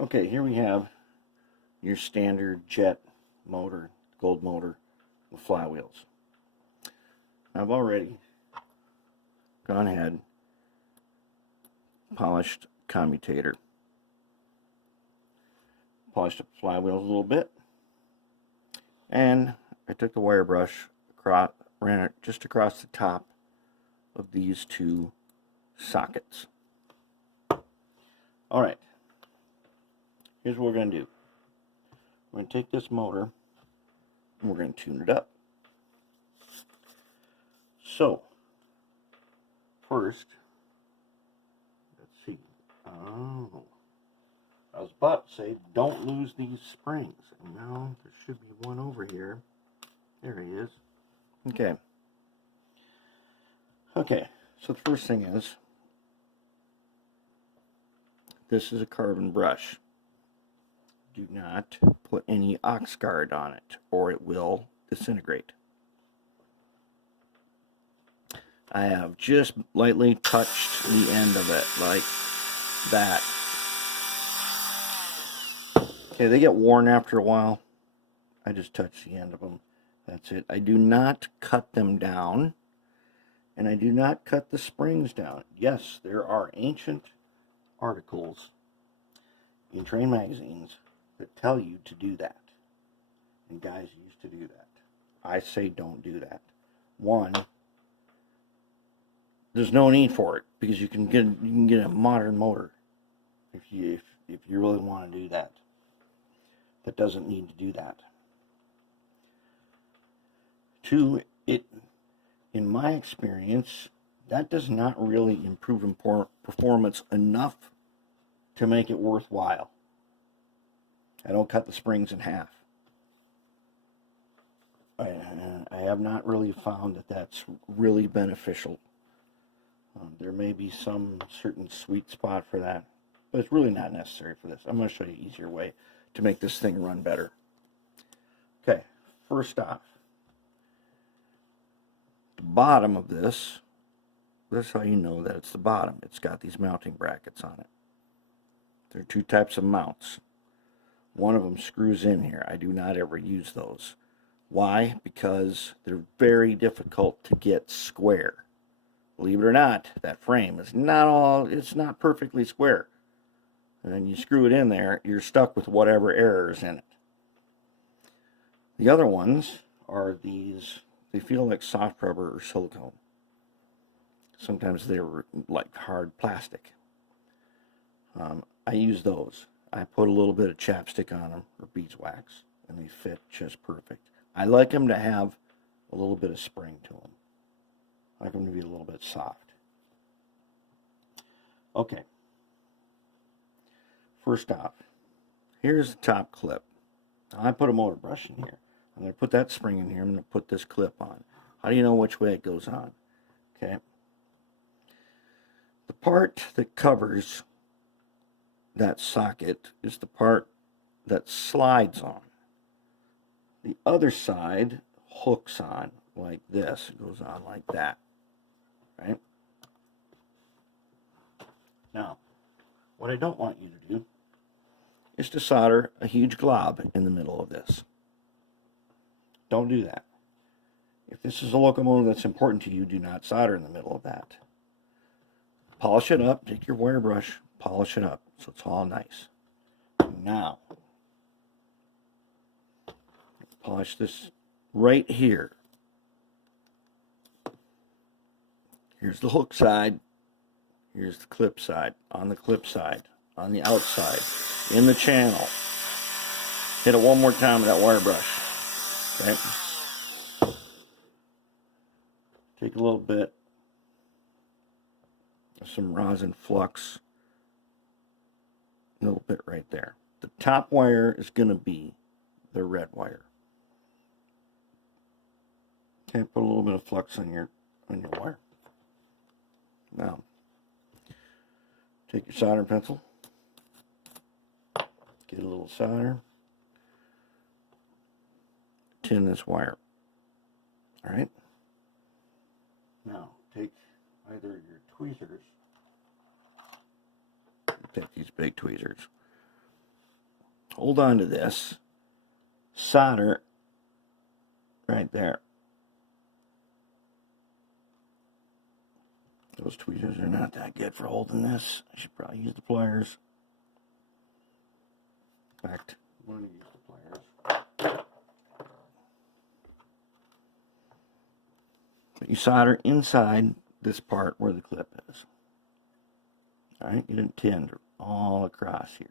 Okay, here we have your standard jet motor, gold motor with flywheels. I've already gone ahead, polished commutator, polished up the flywheels a little bit, and I took the wire brush, ran it just across the top of these two sockets. Alright, here's what we're going to do. We're going to take this motor and we're going to tune it up. So, first, let's see. Oh, I was about to say, don't lose these springs. No, there should be one over here. There he is. Okay. Okay, so the first thing is, this is a carbon brush. Do not put any ox guard on it, or it will disintegrate. I have just lightly touched the end of it, like that. Okay, they get worn after a while. I just touch the end of them. That's it. I do not cut them down, and I do not cut the springs down. Yes, there are ancient articles in train magazines that tell you to do that. And guys used to do that. I say don't do that. One, there's no need for it because you can get a modern motor if you really want to do that. That doesn't need to do that. Two, in my experience, that does not really improve performance enough to make it worthwhile. I don't cut the springs in half. I have not really found that that's really beneficial. There may be some certain sweet spot for that, but it's really not necessary for this. I'm going to show you an easier way to make this thing run better. Okay, first off, the bottom of this, that's how you know that it's the bottom. It's got these mounting brackets on it. There are two types of mounts. One of them screws in here. I do not ever use those. Why? Because they're very difficult to get square. Believe it or not, that frame is it's not perfectly square. And then you screw it in there, you're stuck with whatever errors in it. The other ones are these, they feel like soft rubber or silicone. Sometimes they're like hard plastic. I use those. I put a little bit of chapstick on them, or beeswax, and they fit just perfect. I like them to have a little bit of spring to them. I like them to be a little bit soft. Okay. First off, here's the top clip. Now, I put a motor brush in here. I'm going to put that spring in here. I'm going to put this clip on. How do you know which way it goes on? Okay. The part that covers that socket is the part that slides on. The other side hooks on like this. It goes on like that. Right? Now, what I don't want you to do is to solder a huge glob in the middle of this. Don't do that. If this is a locomotive that's important to you, do not solder in the middle of that. Polish it up. Take your wire brush, polish it up so it's all nice. Now, polish this right here. Here's the hook side. Here's the clip side. On the clip side. On the outside. In the channel. Hit it one more time with that wire brush. Okay. Take a little bit of some rosin flux. A little bit right there. The top wire is going to be the red wire. Okay, put a little bit of flux on your wire. Now, take your soldering pencil, get a little solder, tin this wire. All right. Now, take either your tweezers, take these big tweezers, hold on to this, solder right there. Those tweezers are not that good for holding this. I should probably use the pliers. In fact, I'm going to use the pliers. But you solder inside this part where the clip is. Alright, get it tinned all across here.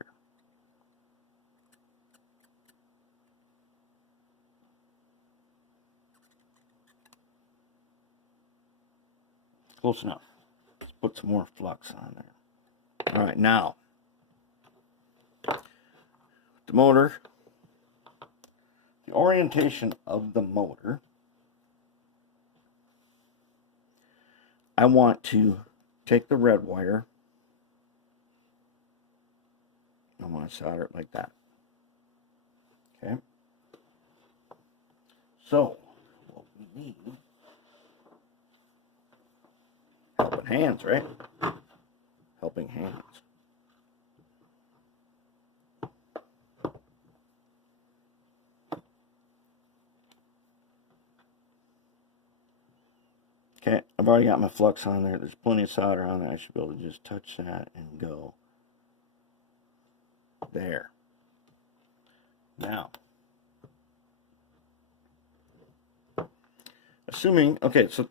Close enough. Let's put some more flux on there. Alright, now, the motor, the orientation of the motor, I want to take the red wire, I want to solder it like that. Okay? So, what we need, helping hands, right? Helping hands. Okay, I've already got my flux on there. There's plenty of solder on there. I should be able to just touch that and go. There. Now, assuming, okay, so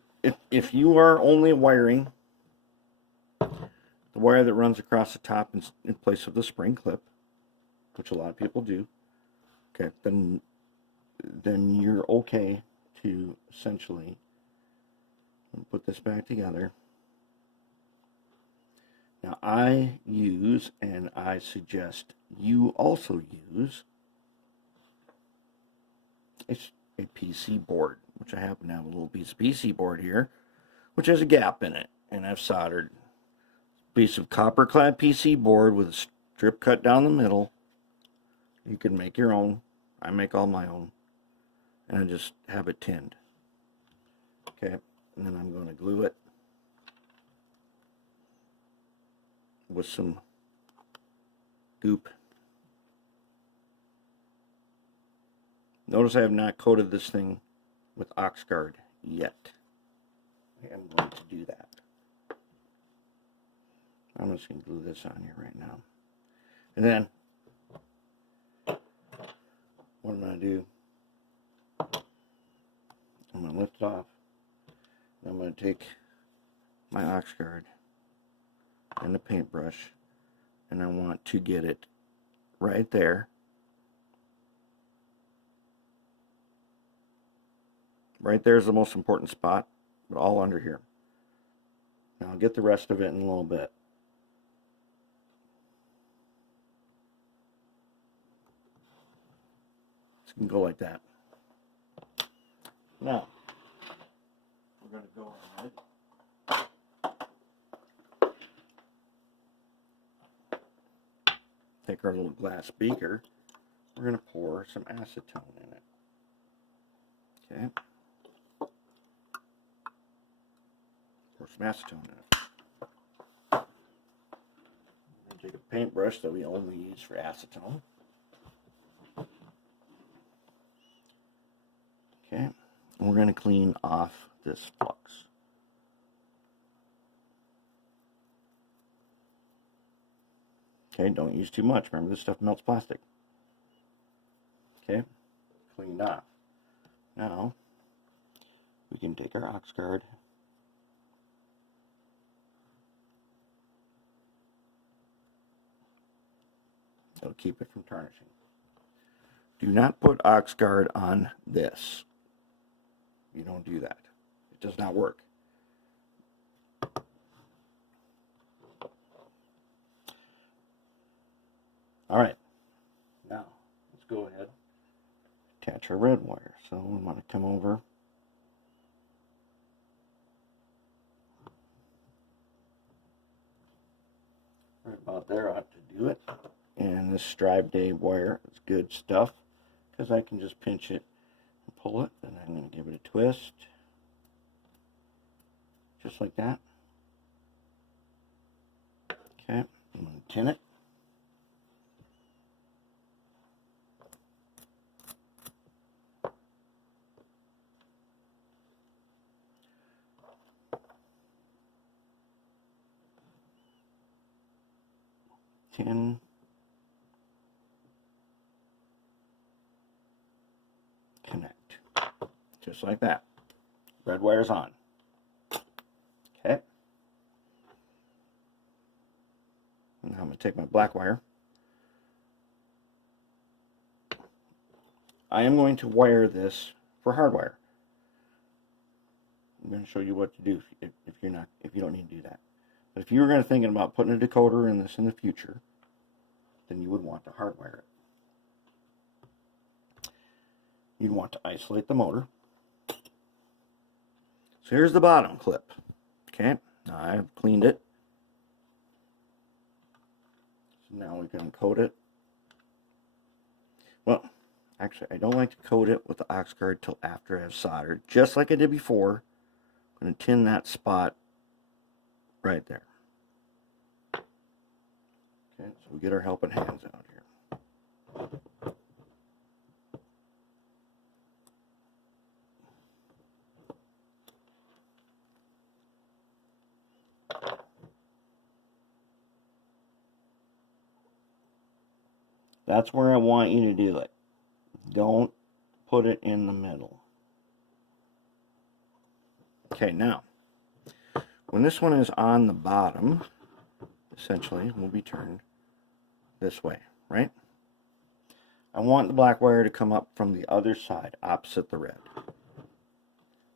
if you are only wiring the wire that runs across the top in place of the spring clip, which a lot of people do, okay, then you're okay to essentially put this back together. Now I use, and I suggest you also use, it's a PC board, which I happen to have a little piece of PC board here, which has a gap in it, and I've soldered a piece of copper clad PC board with a strip cut down the middle. You can make your own. I make all my own, and I just have it tinned. Okay, and then I'm going to glue it with some goop. Notice I have not coated this thing with Oxguard yet. I'm going to do that. I'm just going to glue this on here right now. And then, what I'm going to do, I'm going to lift it off. And I'm going to take my Oxguard and the paintbrush, and I want to get it right there. Right there is the most important spot, but all under here. Now I'll get the rest of it in a little bit. It's going to go like that. Now, we're going to go ahead. Take our little glass beaker. We're going to pour some acetone in it. Okay. Pour some acetone in it. And take a paintbrush that we only use for acetone. Okay. And we're going to clean off this flux. Okay, don't use too much. Remember, this stuff melts plastic. Okay, cleaned off. Now, we can take our Oxguard. It'll keep it from tarnishing. Do not put Oxguard on this. You don't do that. It does not work. Alright, now let's go ahead and attach our red wire. So we want to come over right about there. I have to do it. And this Strive Day wire is good stuff because I can just pinch it and pull it. And I'm going to give it a twist just like that. Okay, I'm going to tin it. tin connect. Just like that. Red wire's on. Okay. Now I'm going to take my black wire. I am going to wire this for hardwire. I'm going to show you what to do if you don't need to do that. But if you were going to thinking about putting a decoder in this in the future, then you would want to hardwire it. You'd want to isolate the motor. So here's the bottom clip. Okay, now I've cleaned it. So now we can coat it. Well, actually, I don't like to coat it with the ox guard till after I've soldered, just like I did before. I'm going to tin that spot right there. Okay, so we get our helping hands out here. That's where I want you to do it. Don't put it in the middle. Okay, now, when this one is on the bottom, essentially, will be turned this way, right? I want the black wire to come up from the other side, opposite the red.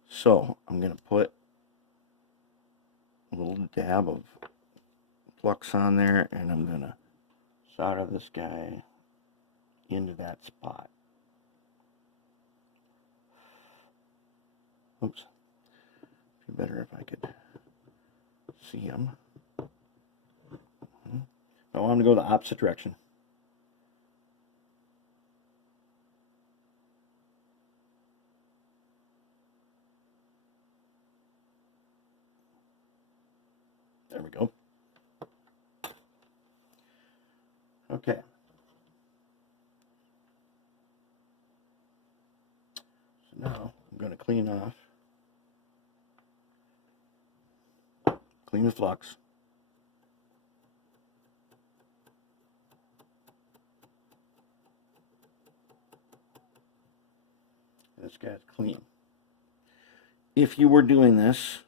So, I'm going to put a little dab of flux on there, and I'm going to solder this guy into that spot. Oops. It'd be better if I could see him. I want him to go the opposite direction. There we go. Okay. So now I'm going to clean the flux. This guy's clean. If you were doing this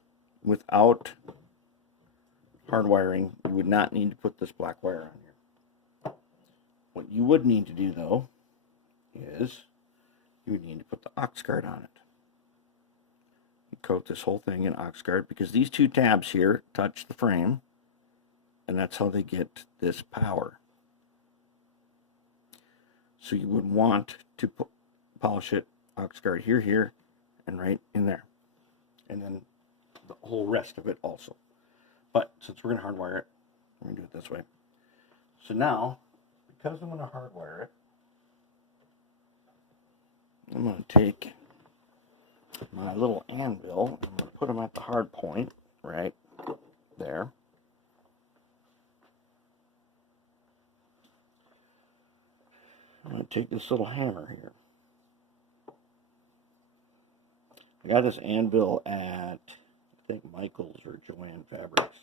without hardwiring, you would not need to put this black wire on here. What you would need to do, though, is you would need to put the ox guard on it. You coat this whole thing in ox guard because these two tabs here touch the frame, and that's how they get this power. So you would want to polish it, ox guard here, here, and right in there. And then the whole rest of it also. But since we're going to hardwire it, we're going to do it this way. So now, because I'm going to hardwire it, I'm going to take my little anvil, I'm going to put them at the hard point, right there. I'm going to take this little hammer here. I got this Anvil at, I think, Michael's or Joanne Fabrics.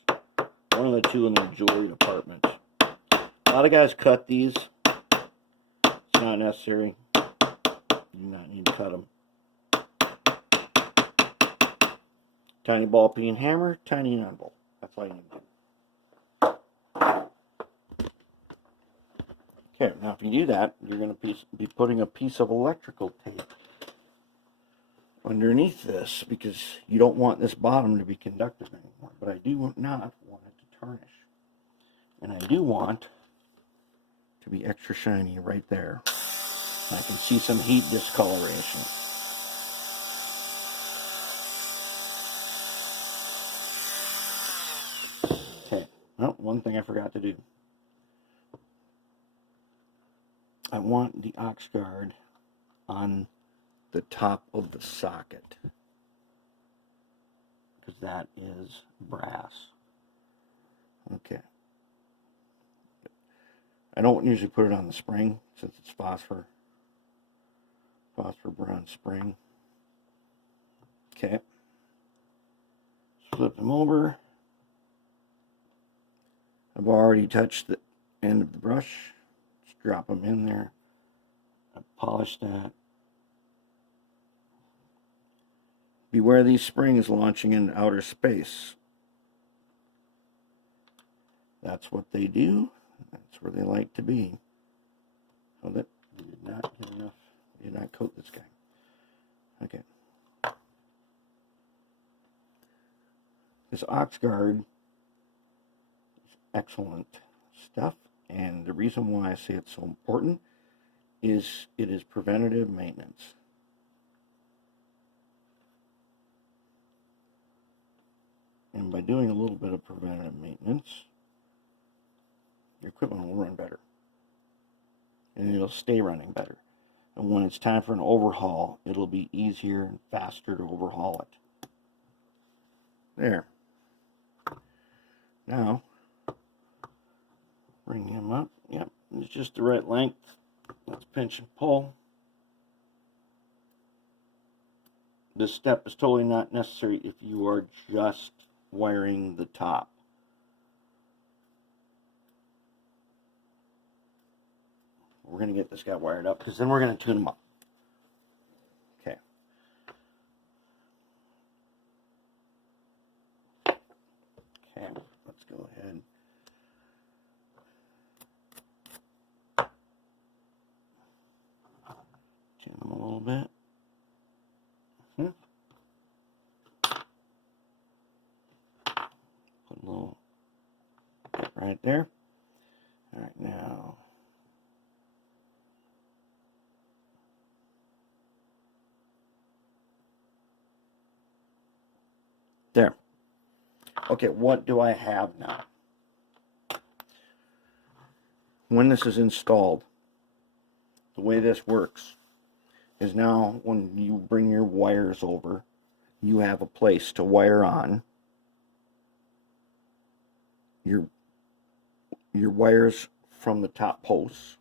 One of the two in their jewelry department. A lot of guys cut these. It's not necessary. You do not need to cut them. Tiny ball peen hammer, tiny anvil. That's all you need to do. Okay, now if you do that, you're going to be putting a piece of electrical tape underneath this because you don't want this bottom to be conductive anymore. But I do not want it to tarnish. And I do want to be extra shiny right there. I can see some heat discoloration. Okay, well, one thing I forgot to do. I want the ox guard on the top of the socket because that is brass. Okay. I don't usually put it on the spring since it's phosphor bronze spring. Okay. Flip them over. I've already touched end of the brush. Just drop them in there. I polish that. Beware these springs launching into outer space. That's what they do. That's where they like to be. Oh, that did not get enough. Did not coat this guy. Okay. This ox guard is excellent stuff, and the reason why I say it's so important is it is preventative maintenance. And by doing a little bit of preventative maintenance, your equipment will run better. And it'll stay running better. And when it's time for an overhaul, it'll be easier and faster to overhaul it. There. Now, bring him up. Yep, it's just the right length. Let's pinch and pull. This step is totally not necessary if you are just wiring the top. We're going to get this guy wired up because then we're going to tune him up. Okay. Okay, let's go ahead. Tune him a little bit. Put a little bit right there. All right, now. There. Okay, what do I have now? When this is installed, the way this works is now when you bring your wires over, you have a place to wire on. Your wires from the top posts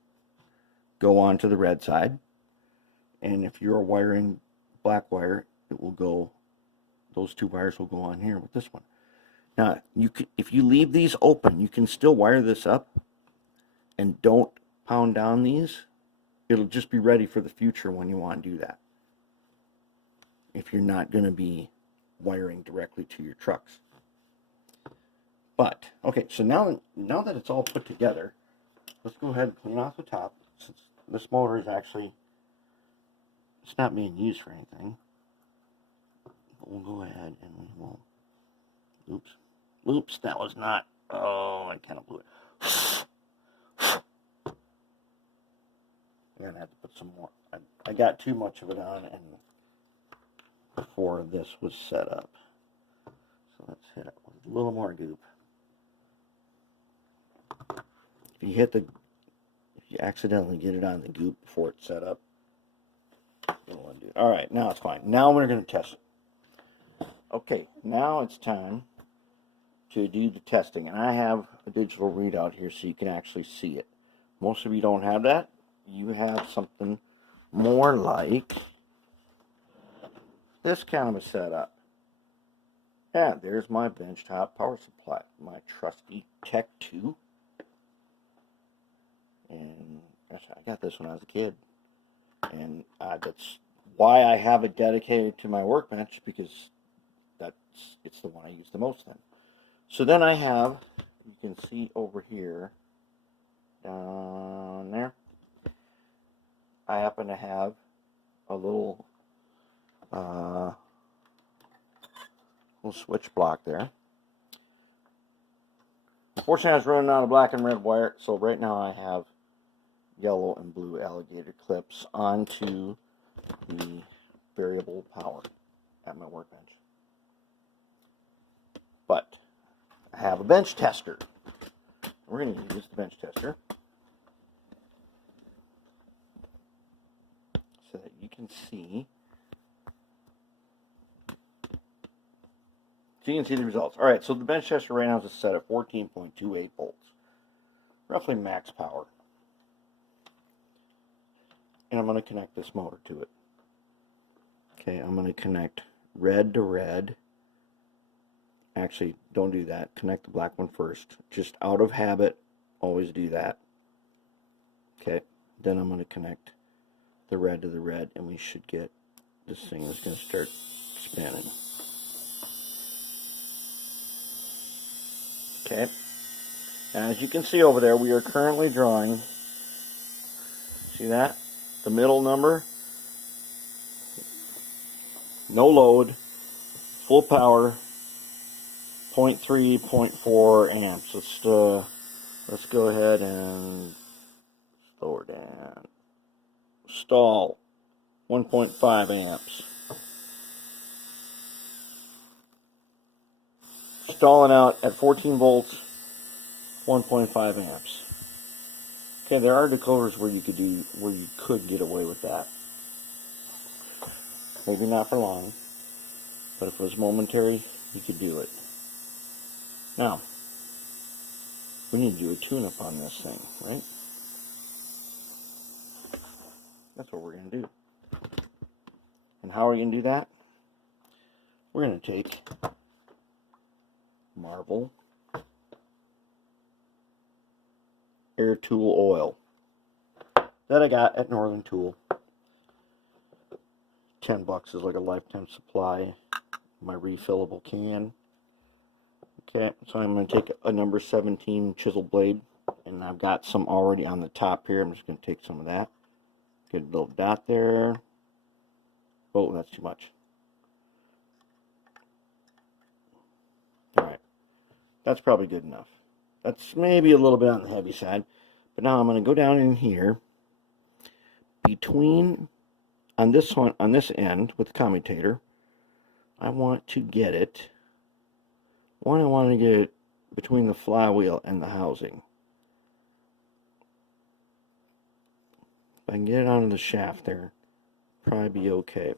go on to the red side, and if you're wiring black wire, it will go. Those two wires will go on here with this one. Now, if you leave these open, you can still wire this up and don't pound down these. It'll just be ready for the future when you want to do that. If you're not going to be wiring directly to your trucks. But, okay, so now that it's all put together, let's go ahead and clean off the top. Since this motor is actually, it's not being used for anything. We'll go ahead and we will, oops, that was not, oh, I kind of blew it. I'm going to have to put some more, I got too much of it on and before this was set up. So let's hit it with a little more goop. If you accidentally get it on the goop before it's set up, you'll undo it. All right, now it's fine. Now we're going to test it. Okay, now it's time to do the testing, and I have a digital readout here so you can actually see it. Most of you don't have that. You have something more like this kind of a setup. Yeah, there's my benchtop power supply, my trusty Tech 2. And I got this when I was a kid. And that's why I have it dedicated to my workbench, because it's the one I use the most then. So then I have, you can see over here, down there, I happen to have a little switch block there. Unfortunately, I was running out of black and red wire, so right now I have yellow and blue alligator clips onto the variable power at my workbench. But I have a bench tester. We're going to use the bench tester so that you can see. So you can see the results. All right, so the bench tester right now is set at 14.28 volts, roughly max power. And I'm going to connect this motor to it. Okay, I'm going to connect red to red. Actually, don't do that. Connect the black one first. Just out of habit, Always do that. Okay, then I'm going to connect the red to the red, and we should get, this thing is going to start spinning. Okay, and as you can see over there, we are currently drawing, see that? The middle number, no load, full power, 0.3, 0.4 amps. Let's go ahead and slow her down. Stall, 1.5 amps. Stalling out at 14 volts, 1.5 amps. Okay, there are decoders where you could get away with that. Maybe not for long, but if it was momentary, you could do it. Now, we need to do a tune-up on this thing, right? That's what we're going to do. And how are we going to do that? We're going to take Marvel Air Tool oil that I got at Northern Tool. $10 is like a lifetime supply. My refillable can. Okay, so I'm going to take a number 17 chisel blade, and I've got some already on the top here. I'm just going to take some of that. Get a little dot there. Oh, that's too much. Alright, that's probably good enough. That's maybe a little bit on the heavy side. But now I'm going to go down in here between, on this one, on this end with the commutator, I want to get it, I want to get it between the flywheel and the housing. If I can get it onto the shaft there, probably be okay.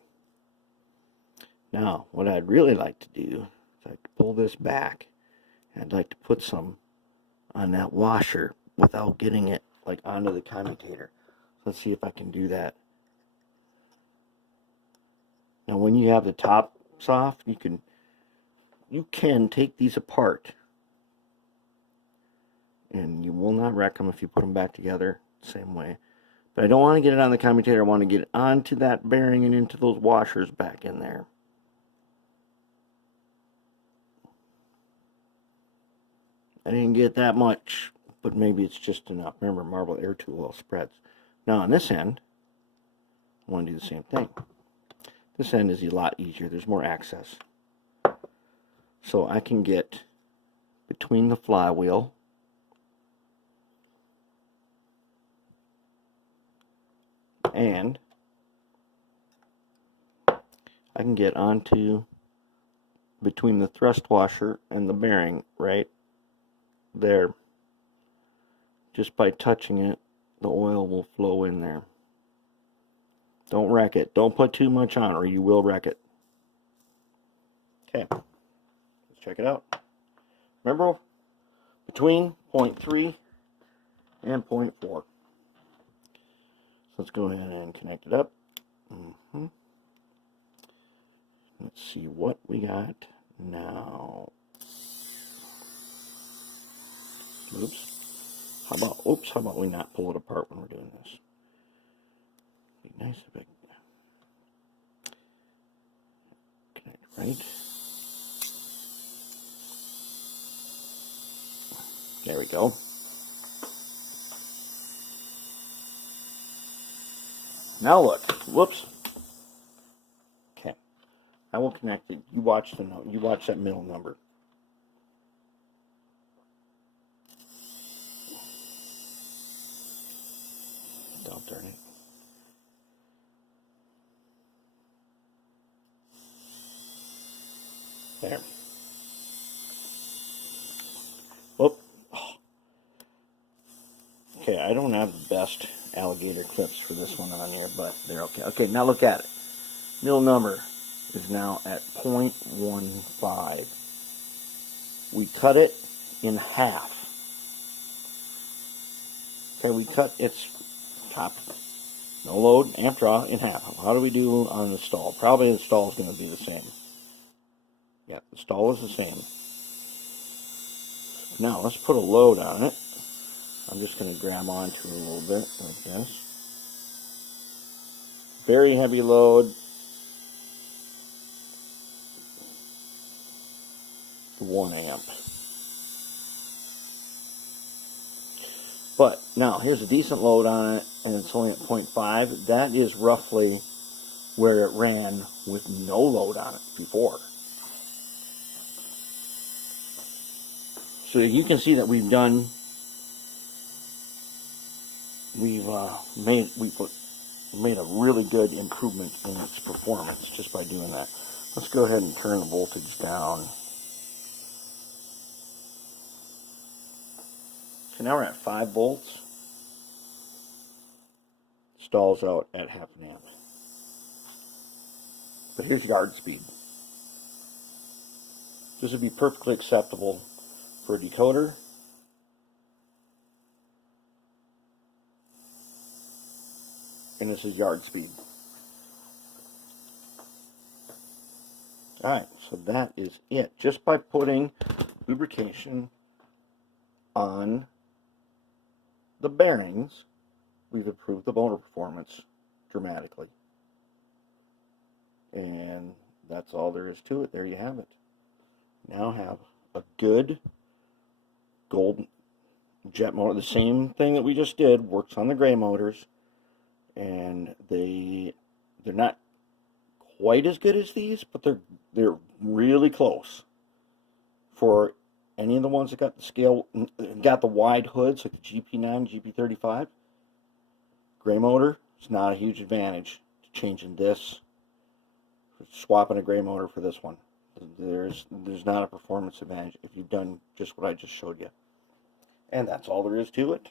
Now, what I'd really like to do is I'd pull this back, and I'd like to put some on that washer without getting it like onto the commutator. Let's see if I can do that. Now, when you have the tops off, you can take these apart, and you will not wreck them if you put them back together the same way. But I don't want to get it on the commutator. I want to get it onto that bearing and into those washers back in there. I didn't get that much, but maybe it's just enough. Remember, Marvel Air Tool oil spreads. Now on this end, I want to do the same thing. This end is a lot easier. There's more access. So I can get between the flywheel and I can get onto between the thrust washer and the bearing right there. Just by touching it, the oil will flow in there. Don't wreck it. Don't put too much on or you will wreck it. Okay, let's check it out. Remember, between 0.3 and 0.4. So let's go ahead and connect it up. Let's see what we got now. Oops. How about we not pull it apart when we're doing this? Be nice if I connect right. There we go. Now look. Whoops. Okay. I will connect it. You watch the note. You watch that middle number. Don't turn it. There. Whoop. Oh. Okay, I don't have the best alligator clips for this one on here, but they're okay. Okay, now look at it. Middle number is now at 0.15. We cut it in half. Okay, we cut its top, no load, amp draw in half. How do we do on the stall? Probably the stall is going to be the same. Yeah, the stall is the same. Now let's put a load on it. I'm just going to grab onto it a little bit like this. Very heavy load. 1 amp. But now here's a decent load on it, and it's only at 0.5. That is roughly where it ran with no load on it before. So you can see that we've made a really good improvement in its performance just by doing that. Let's go ahead and turn the voltage down. So now we're at 5 volts. Stalls out at 0.5 amp. But here's yard speed. This would be perfectly acceptable for a decoder. And this is yard speed. Alright, so that is it. Just by putting lubrication on the bearings, we've improved the motor performance dramatically. And that's all there is to it. There you have it. Now have a good gold jet motor. The same thing that we just did works on the gray motors, and they're not quite as good as these, but they're really close. For any of the ones that got the scale, got the wide hoods like the GP9, GP35, gray motor is not a huge advantage to changing this, swapping a gray motor for this one. There's not a performance advantage if you've done just what I just showed you. And that's all there is to it.